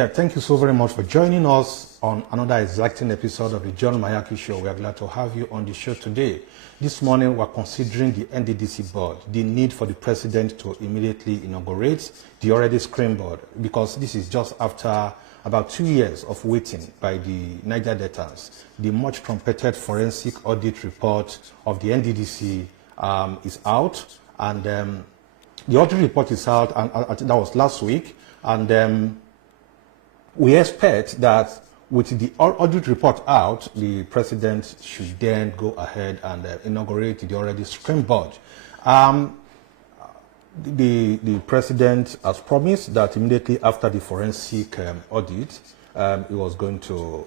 Yeah, thank you so very much for joining us on another exciting episode of the John Mayaki Show. We are glad to have you on the show today. This morning, we're considering the Nddc board, the need for the president to immediately inaugurate the already screen board, because this is just after about 2 years of waiting by the Niger Deltans. The much trumpeted forensic audit report of the Nddc is out, and the audit report is out, and that was last week, and we expect that with the audit report out, the president should then go ahead and inaugurate the already screen board. The president has promised that immediately after the forensic audit, he was going to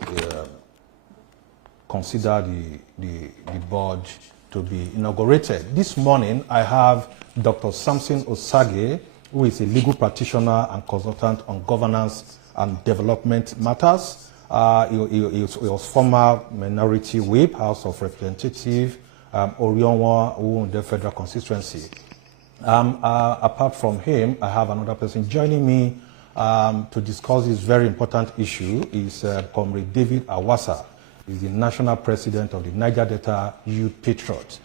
consider the board to be inaugurated. This morning, I have Dr. Samson Osage, who is a legal practitioner and consultant on governance and development matters. He was former minority whip, House of Representatives, Orionwa, the federal constituency. Apart from him, I have another person joining me to discuss this very important issue. Is Comrade David Awasa. He's the national president of the Niger Delta Youth Patriots.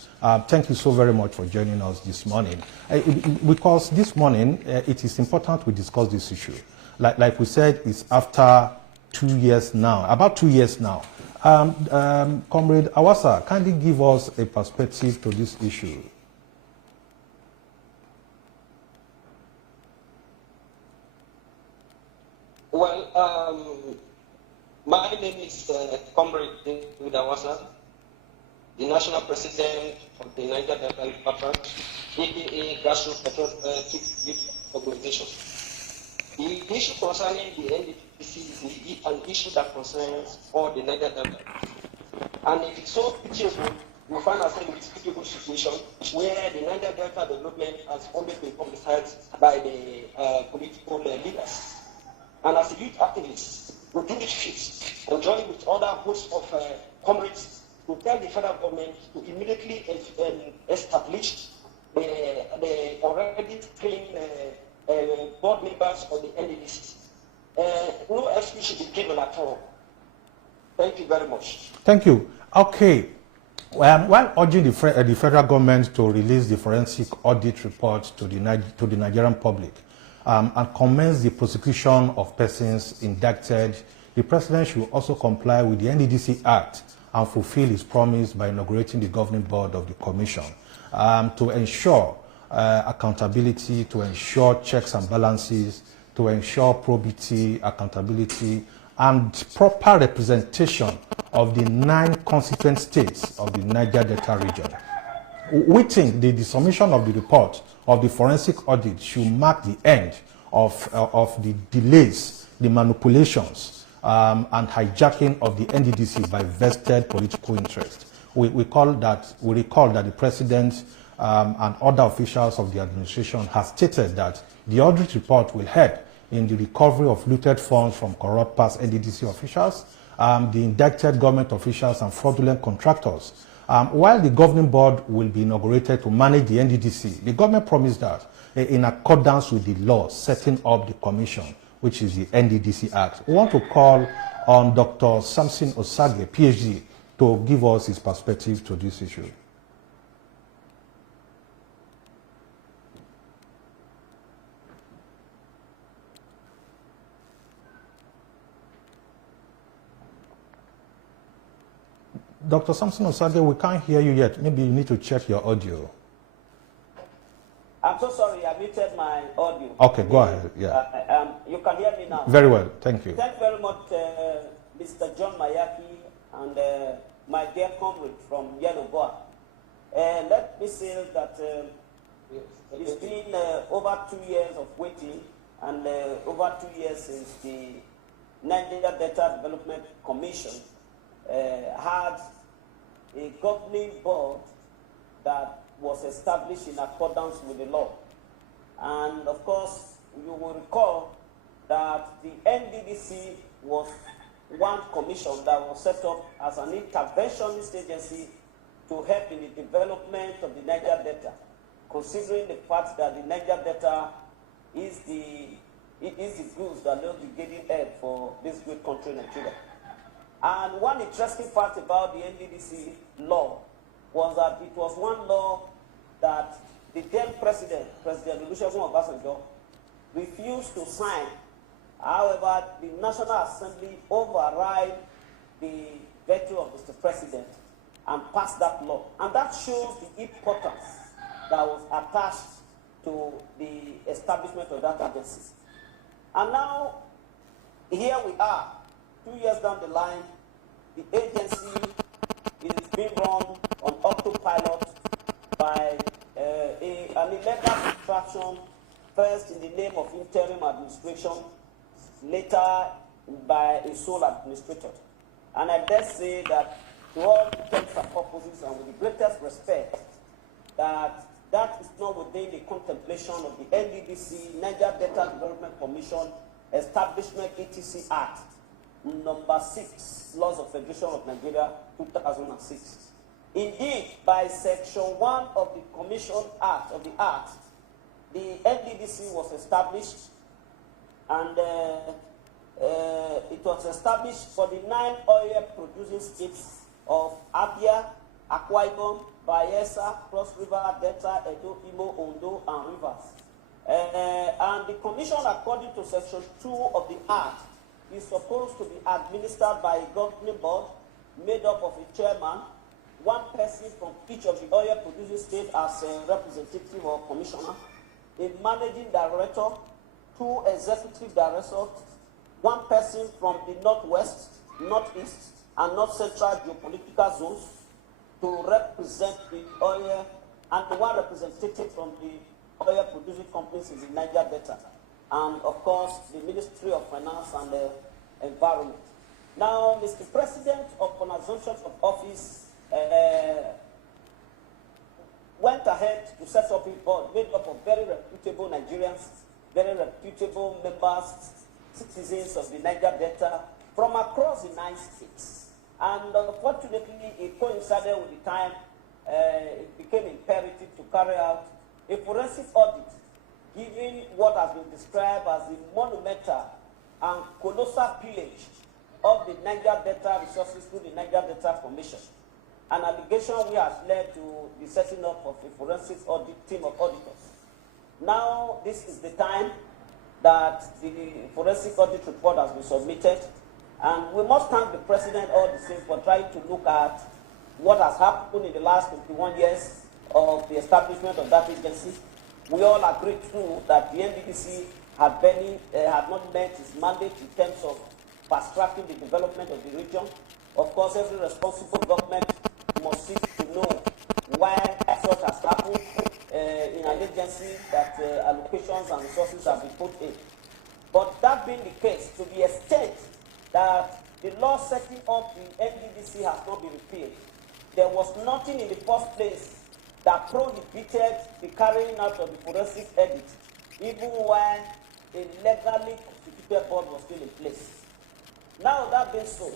Thank you so very much for joining us this morning. Because this morning, it is important we discuss this issue. Like we said, it's after 2 years now, about 2 years now. Comrade Awasa, kindly give us a perspective to this issue. Well, my name is Comrade David Awasa, the national president of the Niger Delta Youth Patriots, aka Grassroots Patriotic Youth Organization. The issue concerning the NDC is an issue that concerns all the Niger Delta. And it is so pitiable, we find ourselves in this pitiable situation where the Niger Delta development has only been publicized by the political leaders. And as a youth activist, we do it fit and join with other hosts of comrades to tell the federal government to immediately establish the already trained board members of the NDC. No excuse should be given at all. Thank you very much. Thank you. Okay. While urging the federal government to release the forensic audit report to the Nigerian public and commence the prosecution of persons indicted, the president should also comply with the NDC Act and fulfill his promise by inaugurating the governing board of the commission to ensure accountability, to ensure checks and balances, to ensure probity, accountability, and proper representation of the 9 constituent states of the Niger Delta region. We think the submission of the report of the forensic audit should mark the end of the delays, the manipulations, and hijacking of the NDC by vested political interest. We recall that the president and other officials of the administration have stated that the audit report will help in the recovery of looted funds from corrupt past NDC officials, the indicted government officials and fraudulent contractors. While the governing board will be inaugurated to manage the NDC, the government promised that in accordance with the law setting up the commission, which is the Nddc Act. We want to call on Dr. Samson Osage, PhD, to give us his perspective to this issue. Dr. Samson Osage, we can't hear you yet. Maybe you need to check your audio. I'm so sorry, I muted my audio. Okay, go ahead. Yeah. You can hear me now. Very well, thank you. Thank you very much, Mr. John Mayaki and my dear comrade from Yeloboa. Let me say that it's been over 2 years of waiting and over 2 years since the Niger Delta Development Commission had a governing board that was established in accordance with the law. And of course, you will recall that the NDC was one commission that was set up as an interventionist agency to help in the development of the Niger Delta, considering the fact that the Niger Delta is the it is the goods that load the guiding head for this great country, Nigeria. And one interesting fact about the NDDC law was that it was one law that the then President Olusegun Obasanjo, refused to sign. However, the National Assembly override the veto of Mr. President and passed that law. And that shows the importance that was attached to the establishment of that agency. And now, here we are, 2 years down the line, the agency is being run on autopilot by an illegal contraction, first in the name of interim administration, later by a sole administrator. And I dare say that to all intents and purposes and with the greatest respect, that is not within the contemplation of the Nddc, Niger Delta Development Commission, Establishment ETC Act, number 6, Laws of Federation of Nigeria, 2006. Indeed, by Section 1 of the Commission Act, the Nddc was established, and it was established for the 9 oil-producing states of Abia, Akwa Ibom, Bayelsa, Cross River, Delta, Edo, Imo, Ondo, and Rivers. And the commission, according to Section 2 of the Act, is supposed to be administered by a governing board made up of a chairman, one person from each of the oil-producing states as a representative or commissioner, a managing director, 2 executive directors, one person from the northwest, northeast, and north central geopolitical zones to represent the oil, and 1 representative from the oil-producing companies in the Niger Delta, and of course the Ministry of Finance and Environment. Now, Mr. President, upon assumption of office, went ahead to set up a board made up of very reputable Nigerians, very reputable members, citizens of the Niger Delta from across the 9 states. And unfortunately, it coincided with the time it became imperative to carry out a forensic audit, given what has been described as the monumental and colossal pillage of the Niger Delta resources through the Niger Delta Commission. An allegation which has led to the setting up of a forensic audit team of auditors. Now, this is the time that the forensic audit report has been submitted, and we must thank the President all the same for trying to look at what has happened in the last 21 years of the establishment of that agency. We all agree too that the NDDC had not met its mandate in terms of fast-tracking the development of the region. Of course, every responsible government must seek to know why such has happened in an agency that allocations and resources have been put in. But that being the case, to the extent that the law setting up the NDDC has not been repealed, there was nothing in the first place that prohibited the carrying out of the forensic audit, even when a legally constituted board was still in place. Now, that being so,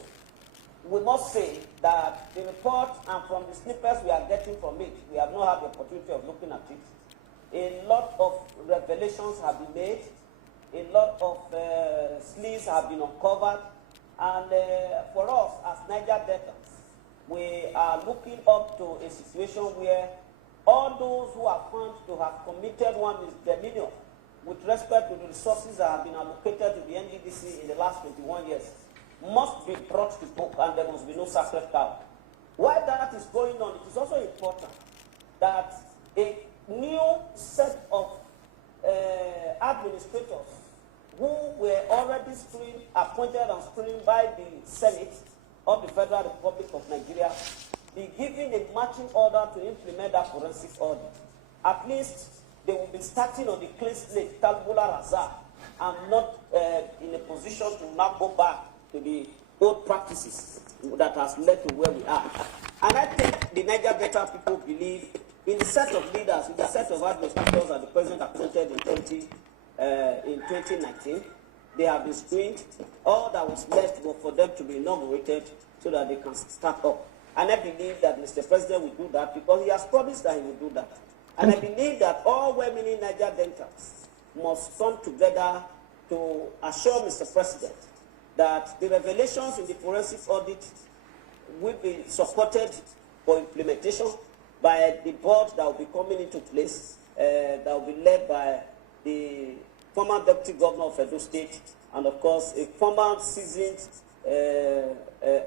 we must say that the report, and from the snippets we are getting from it, we have not had the opportunity of looking at it. A lot of revelations have been made, a lot of sleaze have been uncovered, and for us as Niger Deltans, we are looking up to a situation where all those who are found to have committed one misdemeanor with respect to the resources that have been allocated to the NDDC in the last 21 years must be brought to book, and there must be no sacred cow. While that is going on, it is also important that a new set of administrators who were already appointed and screened by the Senate of the Federal Republic of Nigeria be given a marching order to implement that forensic audit. At least they will be starting on the clean slate, tabula rasa, and not in a position to now go back to the old practices that has led to where we are. And I think the Niger Delta people believe in the set of leaders, in the set of administrators that the President appointed in 2019. They have been screened. All that was left was for them to be inaugurated so that they can start up. And I believe that Mr. President will do that because he has promised that he will do that. And I believe that all well-meaning Niger Deltans must come together to assure Mr. President that the revelations in the forensic audit will be supported for implementation by the board that will be coming into place, that will be led by the former Deputy Governor of Edo State, and of course a former seasoned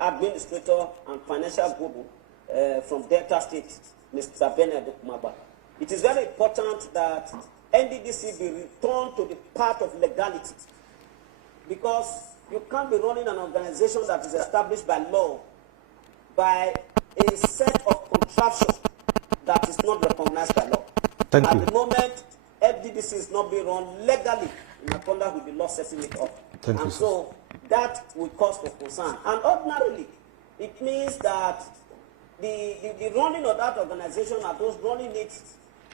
administrator and financial guru from Delta State, Mr. Bernard Kumaba. It is very important that NDDC be returned to the path of legality, because you can't be running an organization that is established by law by a set of contraptions that is not recognized by law. Thank you. At the moment, NDDC is not being run legally in accordance with the law setting it up. Thank you, so that will cause for concern. And ordinarily, it means that the running of that organization and those running it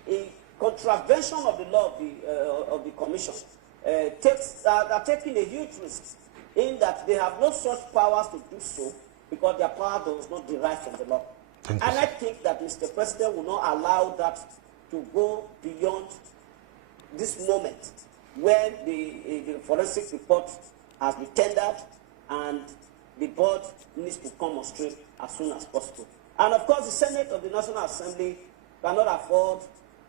in contravention of the law of the commission are taking a huge risk in that they have no such powers to do so because their power does not derive from the law. And I think that Mr. President will not allow that to go beyond this moment when the forensic report has been tendered and the board needs to come on stream as soon as possible. And of course, the Senate of the National Assembly cannot afford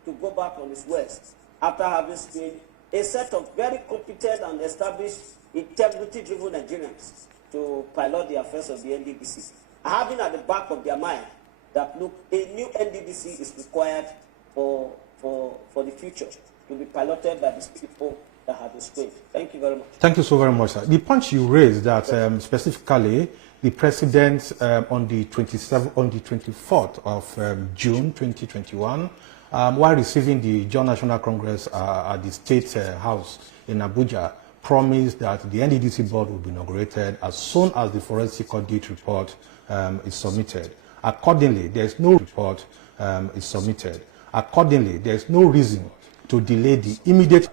to go back on its words after having screened a set of very competent and established integrity-driven Nigerians to pilot the affairs of the NDDC, having at the back of their mind that, look, a new NDDC is required for the future to be piloted by these people that have been screened. Thank you very much. Thank you so very much, sir. The point you raised that specifically the president on the 24th of June 2021, while receiving the John National Congress at the State House in Abuja, promised that the NDDC board will be inaugurated as soon as the forensic audit report is submitted. Accordingly, there is no report is submitted. Accordingly, there is no reason to delay the immediate,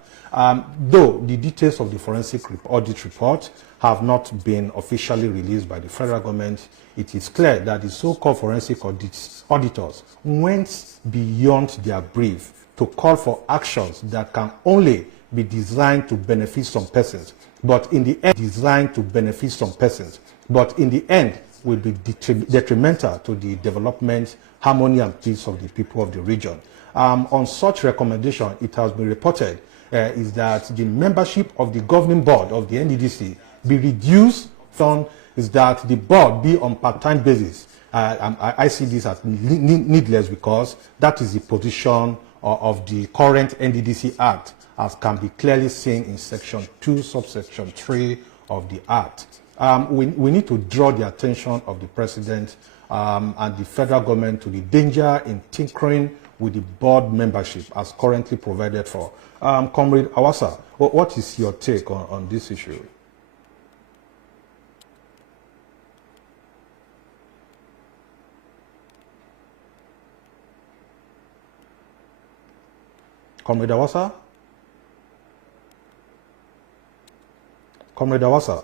though the details of the forensic audit report have not been officially released by the federal government. It is clear that the so-called forensic auditors went beyond their brief to call for actions that can only be designed to benefit some persons, but in the end, will be detrimental to the development, harmony, and peace of the people of the region. On such recommendation, it has been reported is that the membership of the governing board of the NDDC be reduced from is that the board be on part-time basis. I see this as needless because that is the position of the current NDDC Act, as can be clearly seen in Section 2, subsection 3 of the Act. We need to draw the attention of the President and the federal government to the danger in tinkering with the board membership as currently provided for. Comrade Awasa, what is your take on this issue? Comrade Awasa? Comrade Awasa?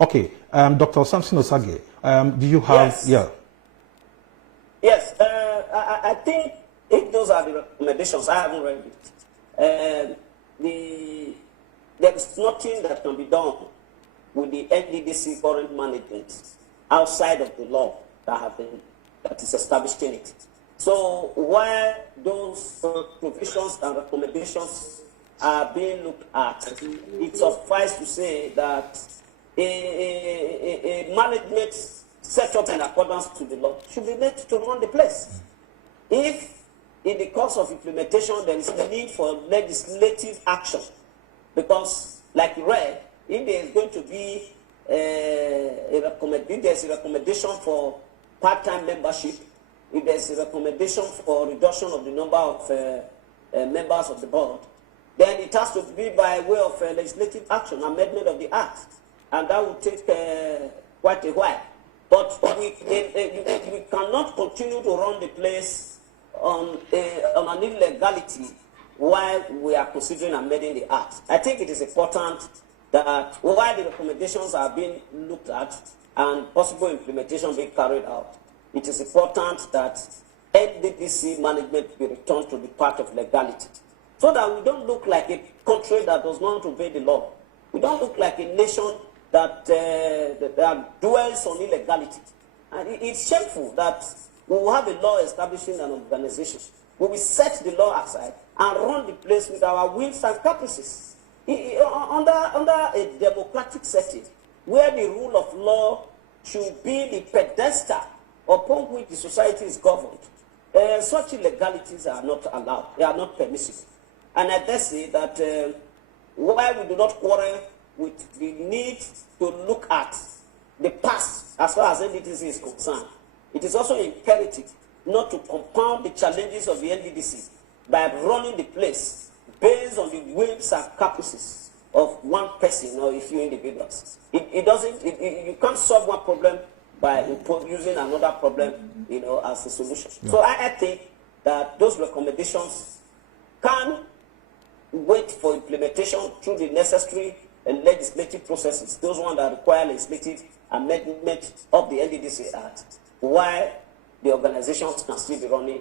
Okay, Dr. Samson Osage, do you have... Yes. Yeah. Yes, I think if those are the recommendations, I haven't read it. There is nothing that can be done with the NDDC current management outside of the law that is established in it. So while those provisions and recommendations are being looked at, it suffices to say that a management set up in accordance to the law should be made to run the place. If in the course of implementation there is a need for legislative action, because like you read, if there is going to be if there's a recommendation for part-time membership, if there's a recommendation for reduction of the number of members of the board, then it has to be by way of legislative action, amendment of the Act, and that will take quite a while. But we cannot continue to run the place on an illegality while we are considering amending the Act. I think it is important that while the recommendations are being looked at and possible implementation being carried out, it is important that NDDC management be returned to the path of legality so that we don't look like a country that does not obey the law. We don't look like a nation that, that dwells on illegality. And it's shameful that we will have a law establishing an organization. We will set the law aside and run the place with our whims and caprices. Under a democratic setting, where the rule of law should be the pedestal upon which the society is governed, such illegalities are not allowed. They are not permissible. And I dare say that while we do not quarrel with the need to look at the past as far as NDDC is concerned, it is also imperative not to compound the challenges of the NDDC by running the place based on the whims and caprices of one person or a few individuals. You can't solve one problem by using another problem, as a solution. Yeah. So I think that those recommendations can wait for implementation through the necessary legislative processes, those ones that require legislative amendment of the NDDC Act, while the organizations can still be running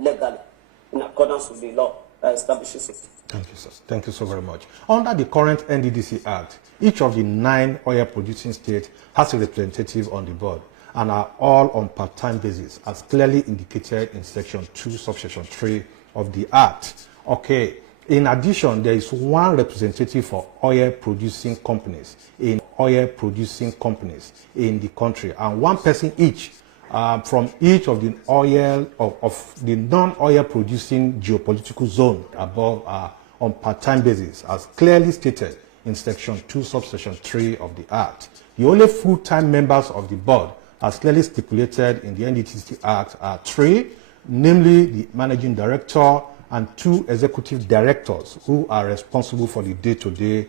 legally in accordance with the law that establishes it. Thank you, sir. Thank you so very much. Under the current NDDC Act, each of the 9 oil-producing states has a representative on the board and are all on part-time basis, as clearly indicated in Section 2, Subsection 3 of the Act. Okay. In addition, there is one representative for oil-producing companies in the country, and one person each from each of the oil of the non-oil producing geopolitical zone above on part-time basis, as clearly stated in Section 2, Subsection 3 of the Act. The only full-time members of the board, as clearly stipulated in the NDDC Act, are 3, namely the managing director and 2 executive directors who are responsible for the day-to-day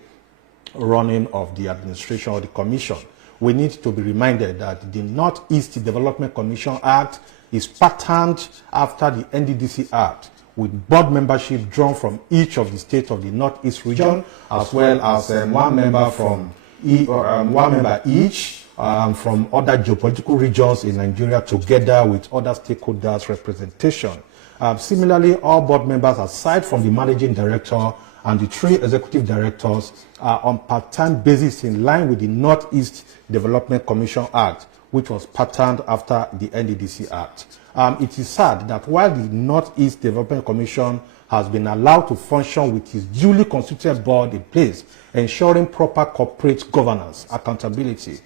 running of the administration or the commission. We need to be reminded that the Northeast Development Commission Act is patterned after the NDDC Act, with board membership drawn from each of the states of the Northeast region, as well as one member each from other geopolitical regions in Nigeria, together with other stakeholders' representation. Similarly, all board members, aside from the managing director and the 3 executive directors, are on part-time basis in line with the Northeast Development Commission Act, which was patterned after the NDDC Act. It is sad that while the Northeast Development Commission has been allowed to function with its duly constituted board in place, ensuring proper corporate governance, accountability,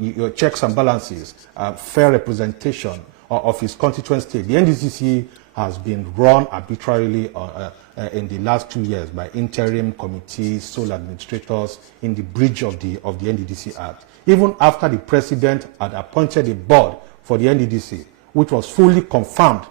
your checks and balances, fair representation of its constituent state, the NDDC has been run arbitrarily in the last 2 years by interim committees, sole administrators, in the breach of the NDDC Act. Even after the president had appointed a board for the NDDC, which was fully confirmed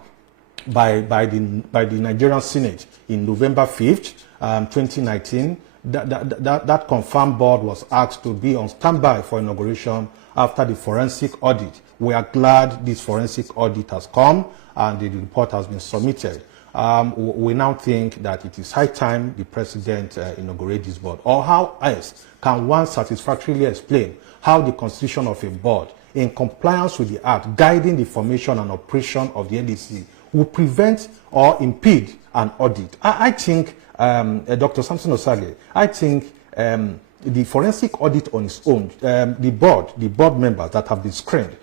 by the Nigerian Senate in November 5th, 2019, that confirmed board was asked to be on standby for inauguration after the forensic audit. We are glad this forensic audit has come and the report has been submitted. We now think that it is high time the president inaugurate this board. Or how else can one satisfactorily explain how the constitution of a board, in compliance with the Act guiding the formation and operation of the NDC, will prevent or impede an audit? I think, Dr. Samson Osage, I think the forensic audit on its own, the board members that have been screened,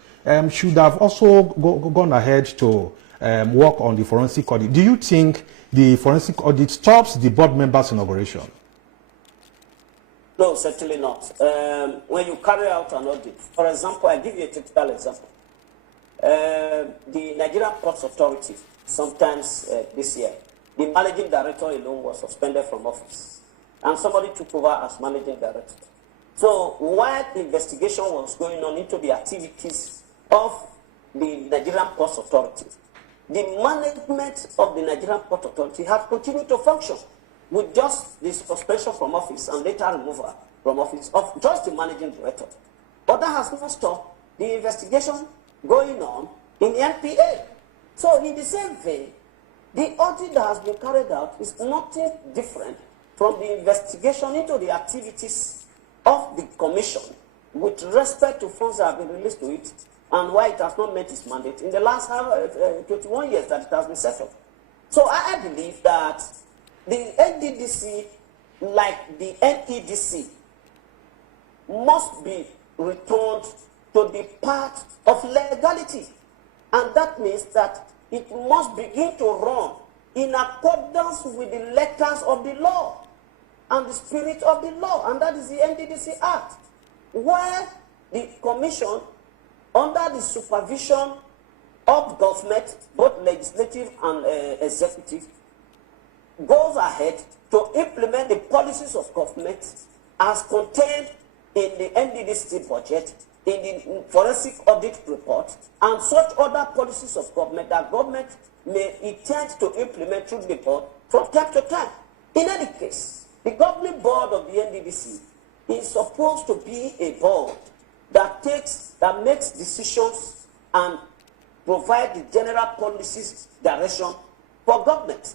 should have also gone ahead to work on the forensic audit. Do you think the forensic audit stops the board members' inauguration? No, certainly not. When you carry out an audit, for example, I give you a typical example. The Nigerian Ports Authority, sometimes this year, the managing director alone was suspended from office, and somebody took over as managing director. So while the investigation was going on into the activities of the Nigerian Ports Authority, the management of the Nigerian Port Authority has continued to function with just the suspension from office and later removal from office of just the managing director. But that has not stopped the investigation going on in the NPA. So in the same vein, the audit that has been carried out is nothing different from the investigation into the activities of the commission with respect to funds that have been released to it and why it has not met its mandate in the last 21 years that it has been set up. So I believe that the NDDC, like the NEDC, must be returned to the path of legality. And that means that it must begin to run in accordance with the letters of the law and the spirit of the law, and that is the NDDC Act, where the commission, under the supervision of government, both legislative and executive, goes ahead to implement the policies of government as contained in the NDDC budget, in the forensic audit report, and such other policies of government that government may intend to implement through the board from time to time. In any case, the governing board of the NDDC is supposed to be a board that makes decisions and provide the general policies direction for government,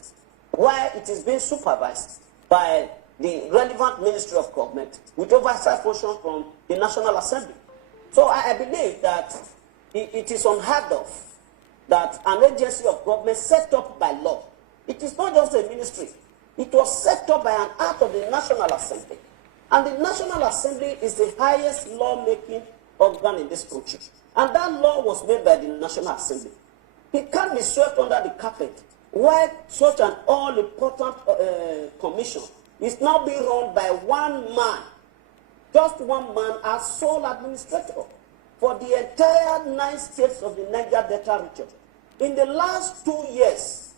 while it is being supervised by the relevant Ministry of Government with oversight function from the National Assembly. So I believe that it is unheard of that an agency of government set up by law, it is not just a ministry, it was set up by an act of the National Assembly. And the National Assembly is the highest lawmaking organ in this country. And that law was made by the National Assembly. It can't be swept under the carpet, while such an all-important commission is now being run by one man, just one man as sole administrator for the entire 9 states of the Niger Delta region. In the last 2 years,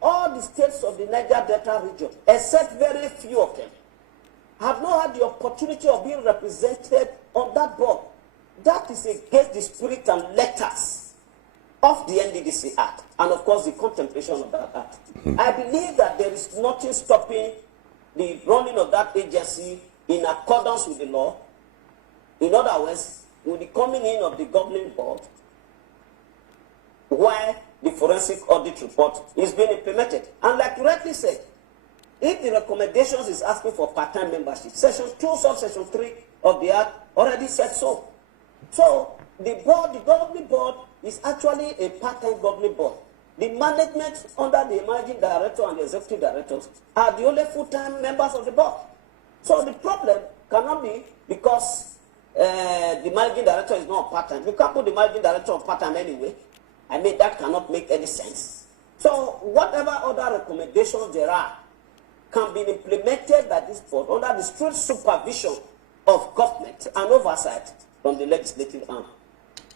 all the states of the Niger Delta region, except very few of them, have not had the opportunity of being represented on that board. That is against the spirit and letters of the NDDC Act, and of course the contemplation of that Act. I believe that there is nothing stopping the running of that agency in accordance with the law. In other words, with the coming in of the governing board, where the forensic audit report is being implemented. And like you rightly said, if the recommendations is asking for part-time membership, Section 2, subsection 3 of the Act already said so. So the governing board is actually a part-time governing board. The management under the managing director and the executive directors are the only full-time members of the board. So the problem cannot be because the managing director is not part-time. You can't put the managing director on part-time anyway. I mean, that cannot make any sense. So whatever other recommendations there are can be implemented by this board under the strict supervision of government and oversight from the legislative arm.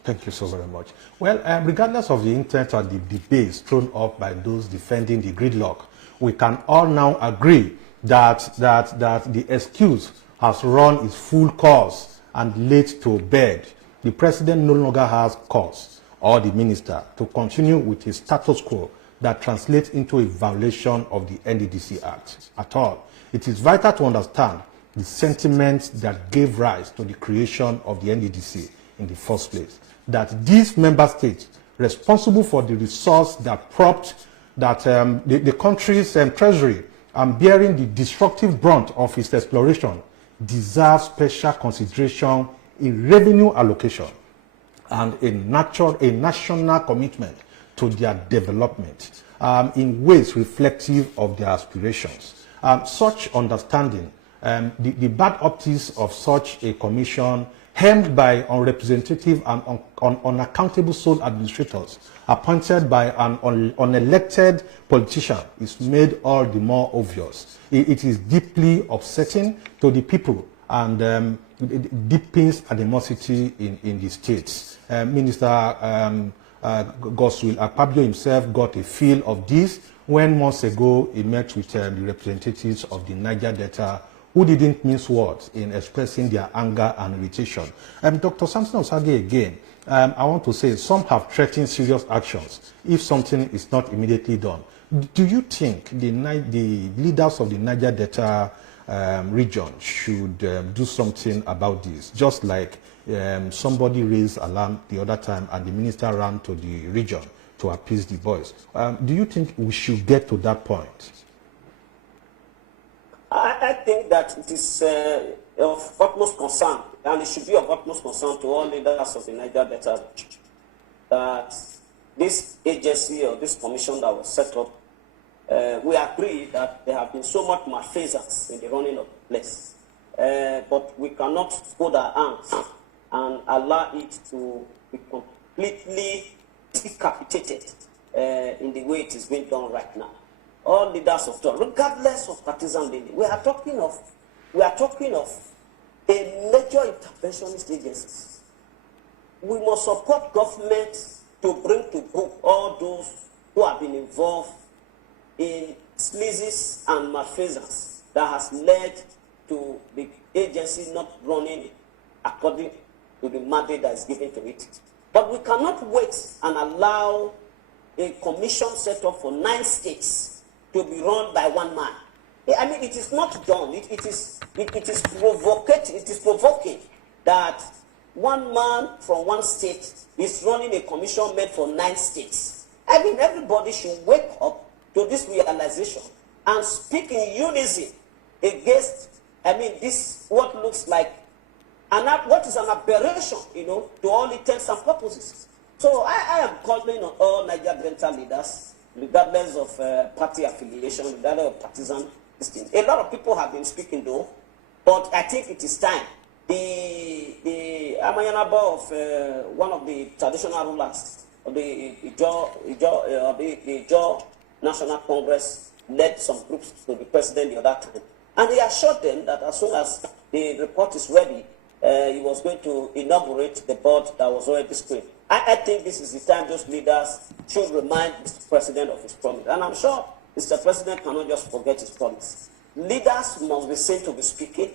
Thank you so very much. Well, regardless of the intent or the debates thrown up by those defending the gridlock, we can all now agree that the excuse has run its full course and laid to bed. The president no longer has cause, or the minister, to continue with his status quo that translates into a violation of the NDDC Act at all. It is vital to understand the sentiments that gave rise to the creation of the NDDC in the first place. That these member states responsible for the resource that propped the country's treasury and bearing the destructive brunt of its exploration deserve special consideration in revenue allocation and a national commitment to their development in ways reflective of their aspirations. Such understanding, the bad optics of such a commission hemmed by unrepresentative and unaccountable sole administrators appointed by an unelected politician is made all the more obvious. It is deeply upsetting to the people and deepens animosity in the states. Minister Godswill Akpabio himself got a feel of this when months ago he met with the representatives of the Niger Delta who didn't mince words in expressing their anger and irritation. Dr. Samson Osagie again, I want to say some have threatened serious actions if something is not immediately done. Do you think the leaders of the Niger Delta region should do something about this? Just like somebody raised alarm the other time and the minister ran to the region to appease the boys. Do you think we should get to that point? I think that it is of utmost concern, and it should be of utmost concern to all leaders of the Niger Delta that this agency or this commission that was set up, we agree that there have been so much malfeasance in the running of the place. But we cannot hold our hands and allow it to be completely decapitated in the way it is being done right now. All leaders of thought, regardless of partisan leaning, we are talking of a major interventionist agencies. We must support government to bring to book all those who have been involved in sleazes and malfeasance that has led to the agency not running according to the mandate that is given to it. But we cannot wait and allow a commission set up for 9 states to be run by one man. I mean, it is not done. It is provoking that one man from one state is running a commission made for 9 states. I mean, everybody should wake up to this realization and speak in unison against, I mean, this what looks like what is an aberration, to all intents and purposes. So I am calling on all Niger Delta leaders, regardless of party affiliation, regardless of partisan. A lot of people have been speaking though, but I think it is time. The Amayanaba of one of the traditional rulers of the Ijaw National Congress led some groups to the president the other time, and he assured them that as soon as the report is ready, he was going to inaugurate the board that was already screened. I think this is the time those leaders should remind Mr. President of his promise. And I'm sure Mr. President cannot just forget his promise. Leaders must be seen to be speaking.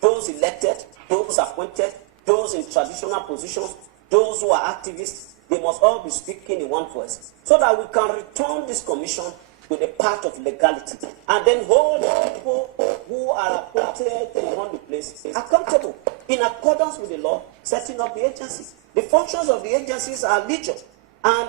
Those elected, those appointed, those in traditional positions, those who are activists, they must all be speaking in one voice so that we can return this commission to the path of legality and then hold the people who are appointed to run the place accountable in accordance with the law, setting up the agencies. The functions of the agencies are legion, and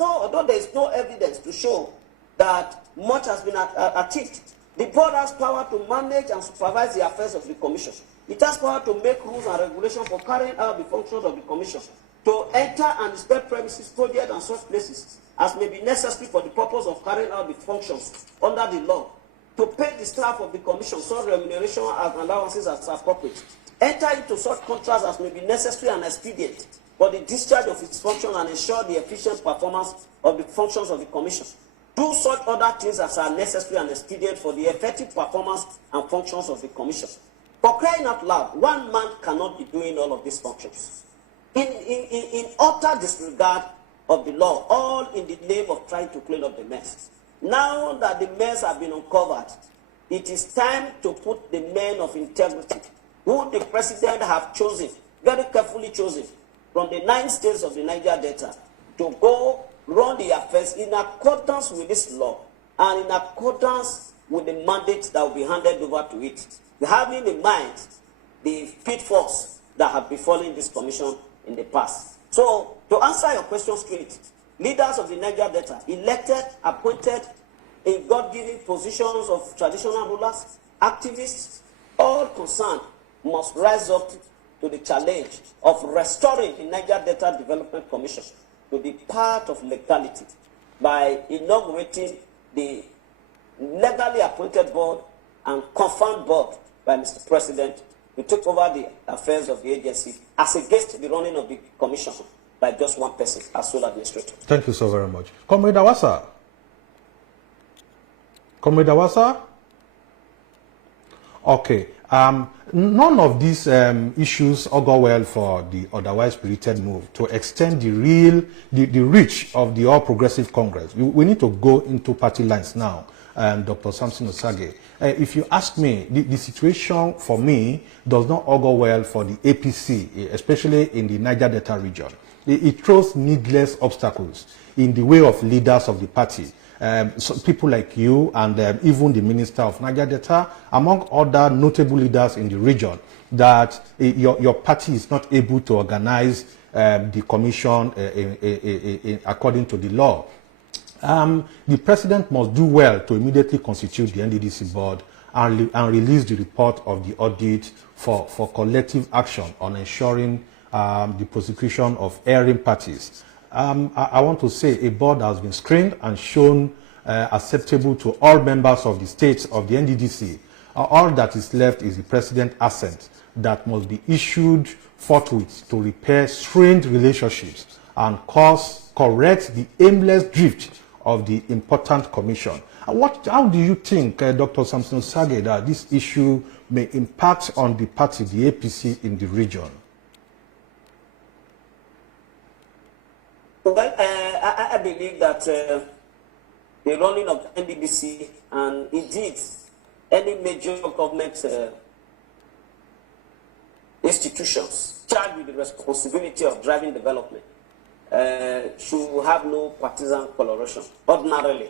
although there is no evidence to show that much has been achieved, the board has power to manage and supervise the affairs of the commission. It has power to make rules and regulations for carrying out the functions of the commission, to enter and inspect premises, projects, and such places as may be necessary for the purpose of carrying out the functions under the law, to pay the staff of the commission such remuneration and allowances as appropriate, enter into such contracts as may be necessary and expedient for the discharge of its function and ensure the efficient performance of the functions of the commission. Do such other things as are necessary and expedient for the effective performance and functions of the commission. For crying out loud, one man cannot be doing all of these functions. In utter disregard of the law, all in the name of trying to clean up the mess. Now that the mess have been uncovered, it is time to put the men of integrity, who the president have chosen, very carefully chosen, from the 9 states of the Niger Delta, to go run the affairs in accordance with this law and in accordance with the mandate that will be handed over to it, having in mind the pitfalls that have befallen this commission in the past. So, to answer your question straight, leaders of the Niger Delta, elected, appointed in God-given positions of traditional rulers, activists, all concerned must rise up to the challenge of restoring the Niger Delta Development Commission to the path of legality by inaugurating the legally appointed board and confirmed board by Mr. President to take over the affairs of the agency as against the running of the commission by just one person as sole administrator. Thank you so very much. Comrade Awasa. Comrade Awasa? Okay. None of these issues augur well for the otherwise spirited move to extend the reach of the All Progressive Congress. We need to go into party lines now. Dr. Samson Osage. If you ask me, the situation for me does not augur well for the APC, especially in the Niger Delta region. It throws needless obstacles in the way of leaders of the party. So people like you and even the Minister of Niger Delta, among other notable leaders in the region, that your party is not able to organize the commission according to the law. The president must do well to immediately constitute the NDDC board and release the report of the audit for collective action on ensuring the prosecution of erring parties. I want to say a board has been screened and shown acceptable to all members of the states of the NDDC. All that is left is the president assent that must be issued forthwith to repair strained relationships and correct the aimless drift of the important commission. How do you think, Dr. Samson Sage, that this issue may impact on the party, the APC, in the region? Well, I believe that the running of the NDC and indeed any major government institutions charged with the responsibility of driving development should have no partisan coloration, ordinarily.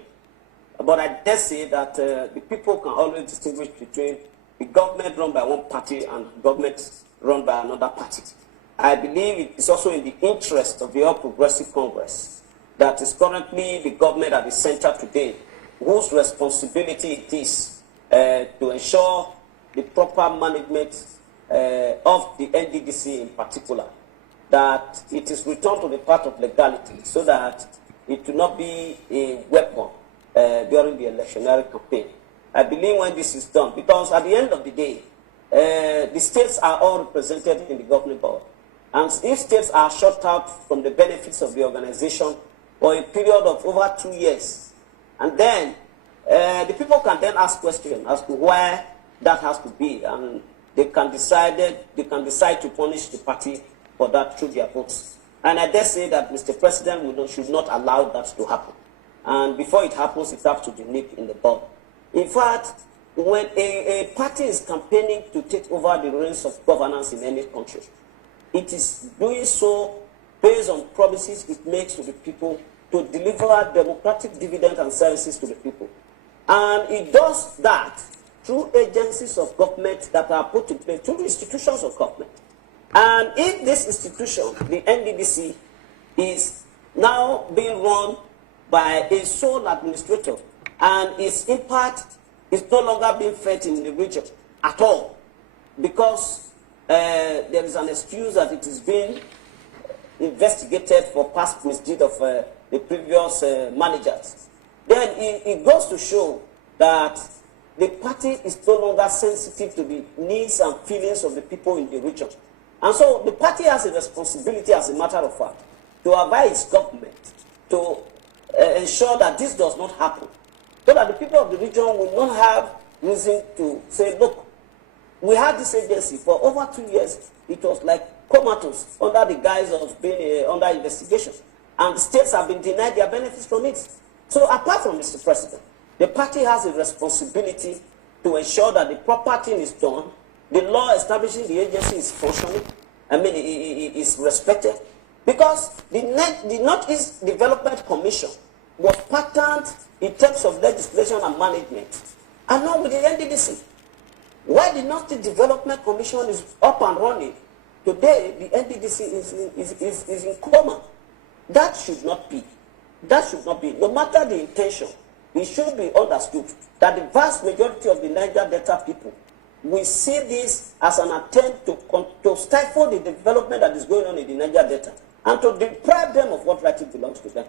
But I dare say that the people can always distinguish between the government run by one party and government run by another party. I believe it is also in the interest of the All Progressive Congress that is currently the government at the center today, whose responsibility it is to ensure the proper management of the NDDC in particular, that it is returned to the path of legality so that it will not be a weapon during the electionary campaign. I believe when this is done, because at the end of the day, the states are all represented in the governing board. And if states are shut out from the benefits of the organization for a period of over 2 years, and then the people can then ask questions as to why that has to be, and they can decide to punish the party for that through their votes. And I dare say that Mr. President should not allow that to happen. And before it happens, it has to be nipped in the bud. In fact, when a party is campaigning to take over the reins of governance in any country, it is doing so based on promises it makes to the people to deliver democratic dividends and services to the people. And it does that through agencies of government that are put in place, through institutions of government. And if this institution, the NDDC, is now being run by a sole administrator and its impact is no longer being felt in the region at all, because there is an excuse that it is being investigated for past misdeed of the previous managers, then it goes to show that the party is no longer sensitive to the needs and feelings of the people in the region. And so the party has a responsibility, as a matter of fact, to advise government to ensure that this does not happen, so that the people of the region will not have reason to say, look, we had this agency for over 2 years. It was like comatose under the guise of being under investigation. And the states have been denied their benefits from it. So apart from Mr. President, the party has a responsibility to ensure that the proper thing is done, the law establishing the agency is functioning, it is respected. Because the Northeast Development Commission was patterned in terms of legislation and management, and not with the NDDC. While the Northeast Development Commission is up and running, today the NDDC is in coma. That should not be. That should not be. No matter the intention, it should be understood that the vast majority of the Niger Delta people will see this as an attempt to stifle the development that is going on in the Niger Delta and to deprive them of what rightly belongs to them.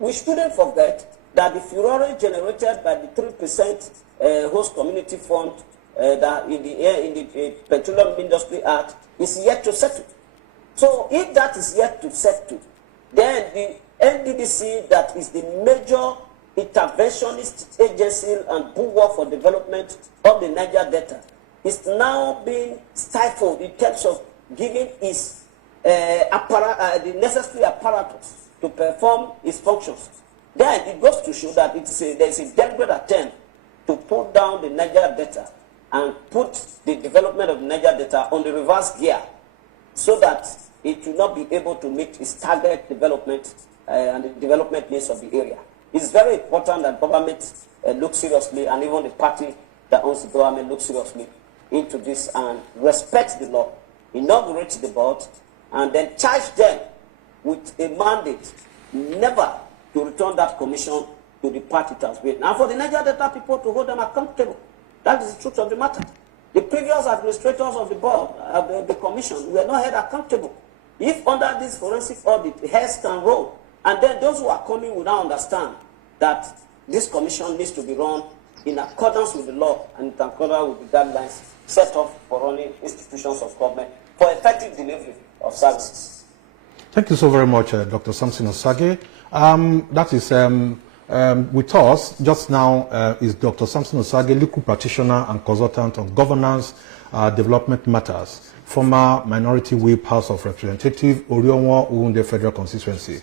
We shouldn't forget that the furor generated by the 3% host community fund that in the Petroleum Industry Act is yet to settle. So if that is yet to settle, then the NDDC, that is the major interventionist agency and bulwark for development of the Niger Delta, is now being stifled in terms of giving its the necessary apparatus to perform its functions. Then it goes to show that there is a deliberate attempt to put down the Niger Delta and put the development of the Niger Delta on the reverse gear so that it will not be able to meet its target development and the development needs of the area. It's very important that government look seriously, and even the party that owns the government look seriously into this and respect the law, inaugurate the board, and then charge them with a mandate never to return that commission to the party it has been. And for the Niger Delta people to hold them accountable. That is the truth of the matter. The previous administrators of the board, the commission, were not held accountable. If under this forensic audit, heads can roll, And then those who are coming will now understand that this commission needs to be run in accordance with the law and in accordance with the guidelines set up for running institutions of government for effective delivery of services. Thank you so very much, Dr. Samson Osagie. That is with us just now is Dr. Samson Osagie, legal practitioner and consultant on governance development matters, former Minority Whip House of Representatives, Orionwa Uwunde Federal Constituency.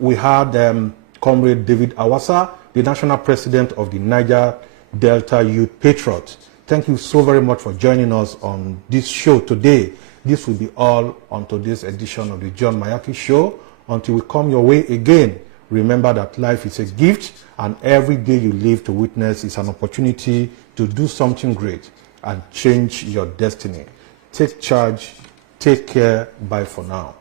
We had Comrade David Awasa, the National President of the Niger Delta Youth Patriot. Thank you so very much for joining us on this show today. This will be all on today's edition of the John Mayaki Show. Until we come your way again, remember that life is a gift, and every day you live to witness is an opportunity to do something great and change your destiny. Take charge, take care, bye for now.